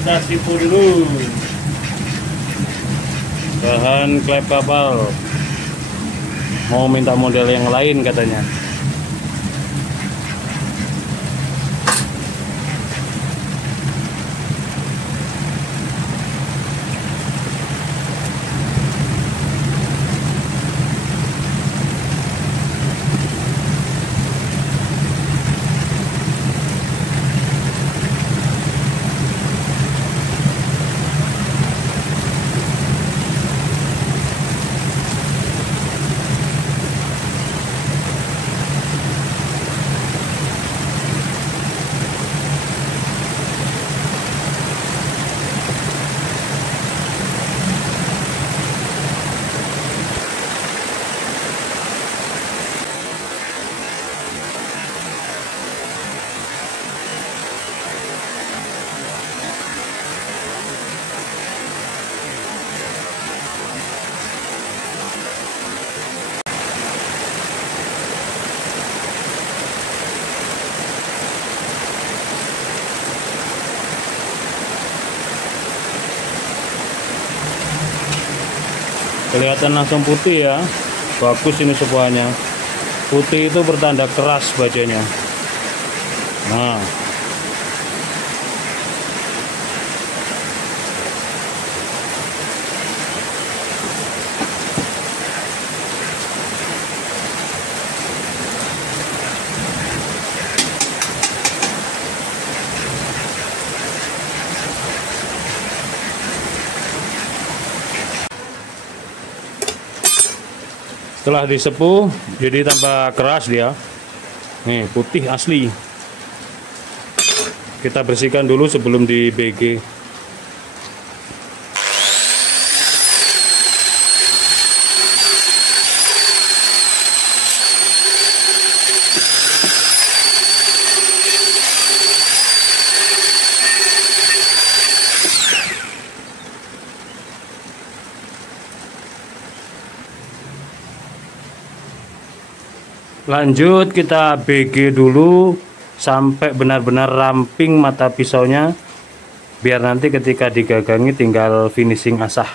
kita sipu dulu. Bahan klep kapal. Mau minta model yang lain katanya. Kelihatan langsung putih ya, bagus ini sebuahnya. Putih itu bertanda keras bajanya. Nah, setelah disepuh jadi tambah keras dia. Nih, putih asli. Kita bersihkan dulu sebelum di BG. Lanjut kita BG dulu sampai benar-benar ramping mata pisaunya, biar nanti ketika digagangi tinggal finishing asah.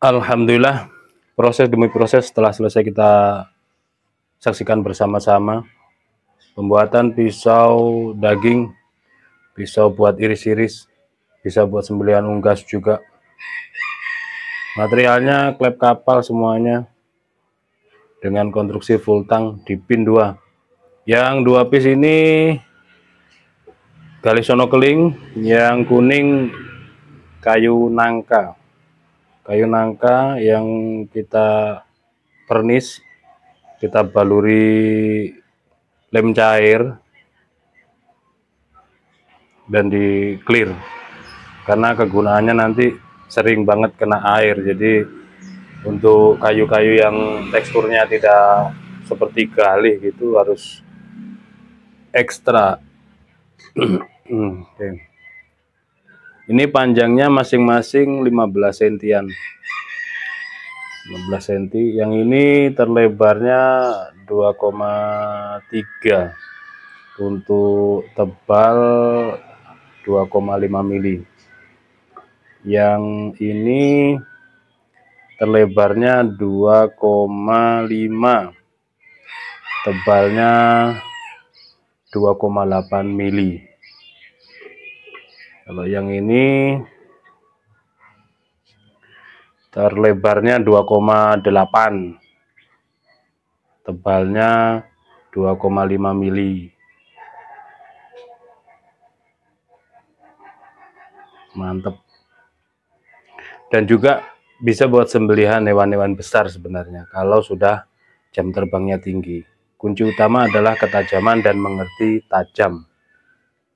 Alhamdulillah, proses demi proses setelah selesai kita saksikan bersama-sama. Pembuatan pisau daging, pisau buat iris-iris, bisa buat sembelihan unggas juga. Materialnya klep kapal semuanya dengan konstruksi full tang di pin 2. Yang 2 piece ini gali sono keling, yang kuning kayu nangka. Kayu nangka yang kita pernis, kita baluri lem cair dan di clear, karena kegunaannya nanti sering banget kena air. Jadi untuk kayu-kayu yang teksturnya tidak seperti galih gitu harus ekstra. Okay. Ini panjangnya masing-masing 15 sentian. 15 cm. Yang ini terlebarnya 2,3. Untuk tebal 2,5 mili. Yang ini terlebarnya 2,5. Tebalnya 2,8 mili. Kalau yang ini terlebarnya 2,8, tebalnya 2,5 mili. Mantep. Dan juga bisa buat sembelihan hewan-hewan besar sebenarnya kalau sudah jam terbangnya tinggi. Kunci utama adalah ketajaman dan mengerti tajam.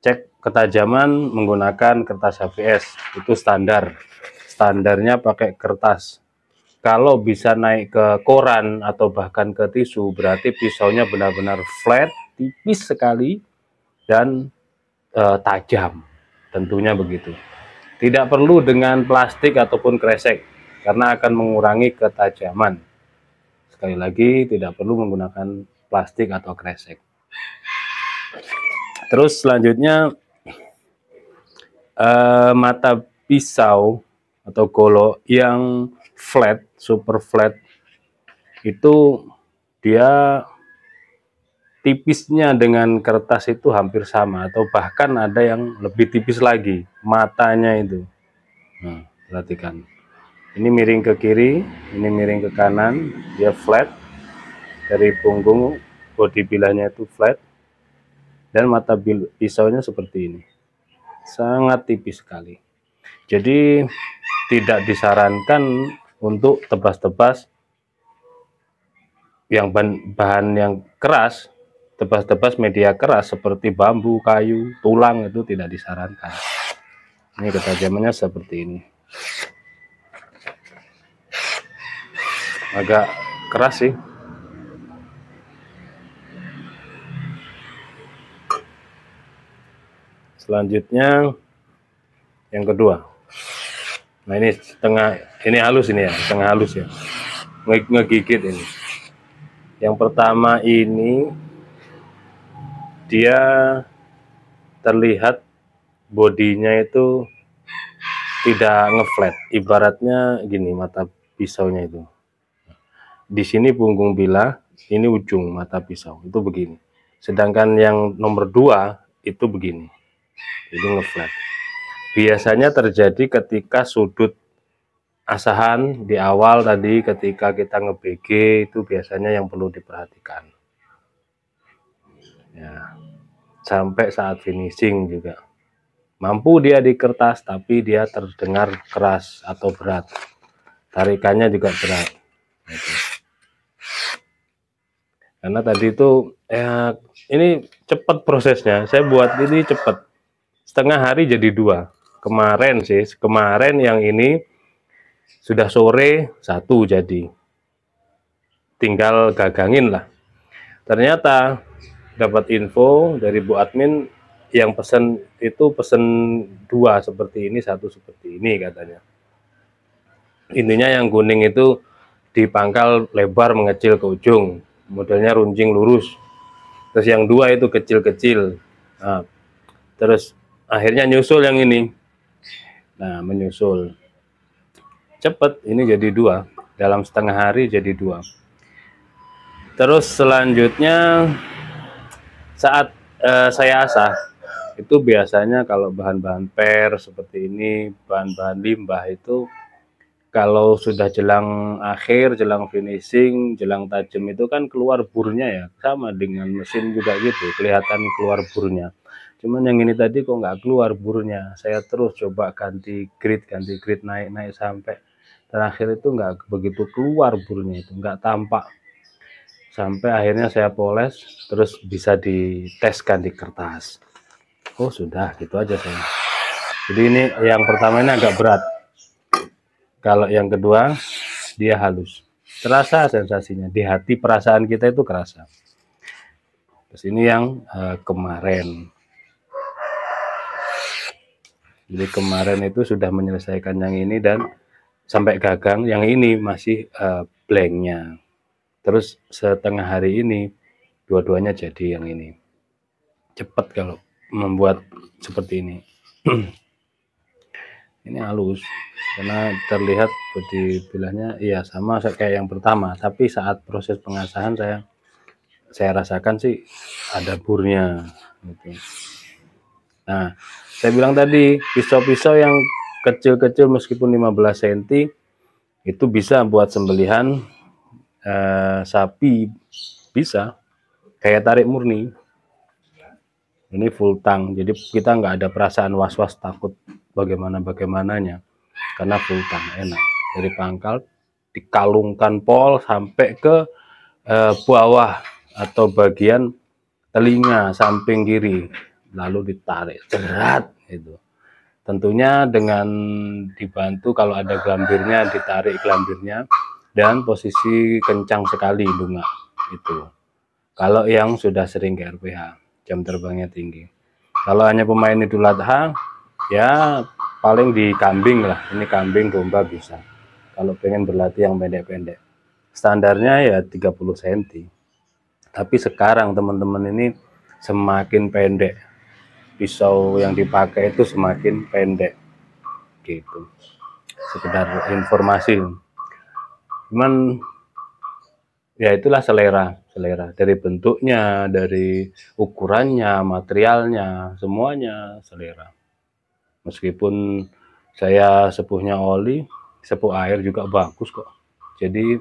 Cek ketajaman menggunakan kertas HVS, itu standar. Standarnya pakai kertas. Kalau bisa naik ke koran atau bahkan ke tisu, berarti pisaunya benar-benar flat, tipis sekali, dan tajam. Tentunya begitu. Tidak perlu dengan plastik ataupun kresek, karena akan mengurangi ketajaman. Sekali lagi, tidak perlu menggunakan plastik atau kresek. Terus selanjutnya, mata pisau atau golok yang flat, super flat, itu dia tipisnya dengan kertas itu hampir sama, atau bahkan ada yang lebih tipis lagi matanya itu. Nah, perhatikan, ini miring ke kiri, ini miring ke kanan, dia flat dari punggung, bodi bilahnya itu flat, dan mata pisaunya seperti ini, sangat tipis sekali. Jadi tidak disarankan untuk tebas-tebas yang bahan yang keras, tebas-tebas media keras seperti bambu, kayu, tulang, itu tidak disarankan. Ini ketajamannya seperti ini, agak keras sih. Selanjutnya yang kedua, nah ini setengah, ini halus, ini ya setengah halus ya, ngegigit ini. Yang pertama ini dia terlihat bodinya itu tidak ngeflat, ibaratnya gini, mata pisaunya itu di sini punggung bilah, ini ujung mata pisau itu begini. Sedangkan yang nomor 2 itu begini, jadi ngeflat. Biasanya terjadi ketika sudut asahan di awal tadi, ketika kita nge-BG, itu biasanya yang perlu diperhatikan ya. Sampai saat finishing juga mampu dia di kertas, tapi dia terdengar keras atau berat, tarikannya juga berat gitu. Karena tadi itu ini cepat prosesnya, saya buat ini cepat, setengah hari jadi 2. Kemarin sih, kemarin yang ini sudah sore 1 jadi, tinggal gagangin lah. Ternyata dapat info dari Bu Admin, yang pesen itu pesen 2 seperti ini, 1 seperti ini katanya. Intinya yang kuning itu dipangkal lebar mengecil ke ujung, modelnya runcing lurus. Terus yang 2 itu kecil-kecil. Nah, terus akhirnya nyusul yang ini. Nah, menyusul. cepet, ini jadi 2 dalam setengah hari, jadi 2. Terus selanjutnya saat saya asah itu biasanya kalau bahan-bahan per seperti ini, bahan-bahan limbah itu kalau sudah jelang akhir, jelang finishing, jelang tajam itu kan keluar burnya ya, sama dengan mesin juga gitu, kelihatan keluar burnya. Cuman yang ini tadi kok nggak keluar burnya, saya terus coba ganti grid, naik sampai terakhir itu nggak begitu keluar burnya, itu nggak tampak. Sampai akhirnya saya poles, terus bisa diteskan di kertas. Oh sudah, gitu aja saya. Jadi ini yang pertama ini agak berat. Kalau yang kedua dia halus, terasa sensasinya di hati, perasaan kita itu kerasa. Terus ini yang kemarin. Jadi kemarin itu sudah menyelesaikan yang ini dan sampai gagang, yang ini masih blanknya. Terus setengah hari ini dua-duanya jadi yang ini. Cepat kalau membuat seperti ini. Ini halus karena terlihat bodi bilahnya iya sama kayak yang pertama, tapi saat proses pengasahan saya rasakan sih ada burnya gitu. Nah, saya bilang tadi pisau-pisau yang kecil-kecil meskipun 15 cm itu bisa buat sembelihan sapi, bisa kayak tarik murni. Ini full tang, jadi kita nggak ada perasaan was-was takut bagaimananya, karena full tang enak. Dari pangkal dikalungkan pol sampai ke bawah atau bagian telinga samping kiri, lalu ditarik cerat itu. Tentunya dengan dibantu kalau ada gelambirnya, ditarik gelambirnya dan posisi kencang sekali bunga itu. Kalau yang sudah sering ke RPH, jam terbangnya tinggi. Kalau hanya pemain Idul Adha, ya paling di kambing lah. Ini kambing domba bisa. Kalau pengen berlatih yang pendek-pendek, standarnya ya 30 cm. Tapi sekarang teman-teman ini semakin pendek. Pisau yang dipakai itu semakin pendek. Gitu. Sekedar informasi. Cuman ya itulah selera dari bentuknya, dari ukurannya, materialnya, semuanya selera. Meskipun saya sepuhnya oli, sepuh air juga bagus kok. Jadi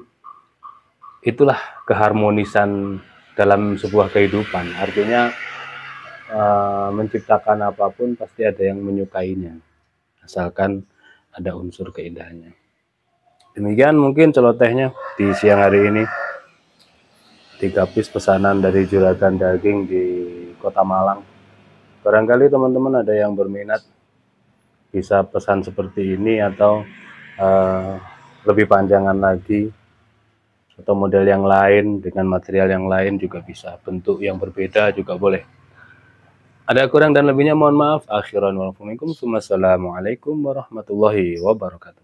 itulah keharmonisan dalam sebuah kehidupan. Artinya menciptakan apapun pasti ada yang menyukainya, asalkan ada unsur keindahannya. Demikian mungkin celotehnya di siang hari ini. 3 piece pesanan dari Juragan Daging di Kota Malang. Barangkali teman-teman ada yang berminat bisa pesan seperti ini atau lebih panjangan lagi atau model yang lain dengan material yang lain juga bisa, bentuk yang berbeda juga boleh. Ada kurang dan lebihnya mohon maaf. Akhiran wal minkum. Wassalamualaikum warahmatullahi wabarakatuh.